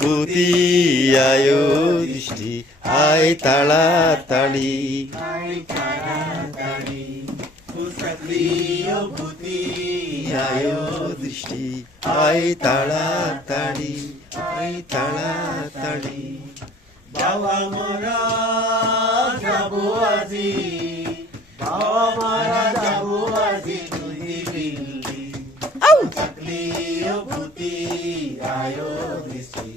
ভূতি আয়ো দৃষ্টি আয় তাড়াতাড়ি ভূতি আয়ো দৃষ্টি আয় তাড়াতাড়ি তাড়াতাড়ি বাবা মারা যাবো আজি বাবা মারা যাবো আজি তুই বিল্লি চাকলি ভূতি আয়ো দৃষ্টি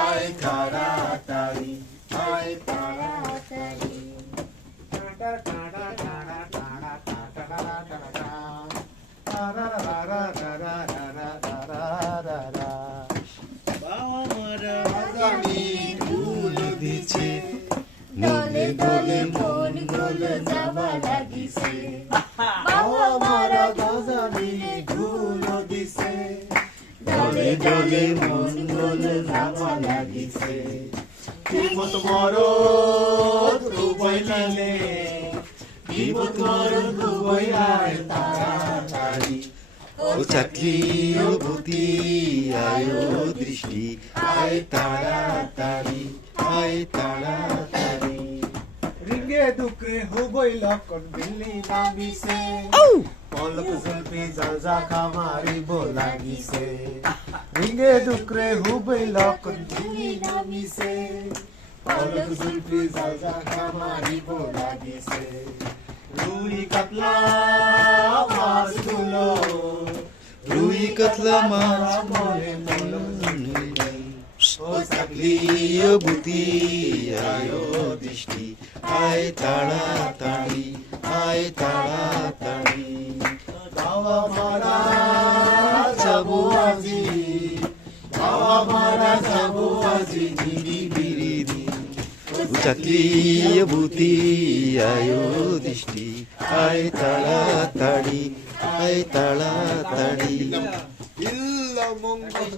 আয় তাড়াতাড়ি আয় তাড়াতাড়ি দলে দলে মন গোল যাবা লাগিছে বাবা মারা গজালি ঢুল দিছে দলে দলে মন গোল যাবা লাগিছে বিপদ মর দুবইলালে বিপদ মর দুবইলায় তাড়াতাড়ি ও চাকলি ও ভূতি আয়ো দৃষ্টি আয় তাড়াতাড়ি আয় তাড়াতাড়ি রিঙ্গে দুঃখে হুবই লক্ষণ বিল্লি নামিছে পলক জুলফি জলজা খামারিব লাগিছে রিঙ্গে দুঃখে হুবই লক্ষণ বিল্লি নামিছে পলক জুলফি জলজা খামারিব লাগিছে রুই কাতলা মাছ গুলো রুই কাতলা মাছ মনে ও চাকলি ও ভূতি আয়ো দৃষ্টি আয় তাড়াতাড়ি আয় তাড়াতাড়ি বাবা মারা যাবো আজি বাবা মারা যাবো আজি ঝিরি বিরি ও চাকলি ও ভূতি আয়ো দৃষ্টি আয় তাড়াতাড়ি আয় তাড়াতাড়ি ইল্লা মঙ্গল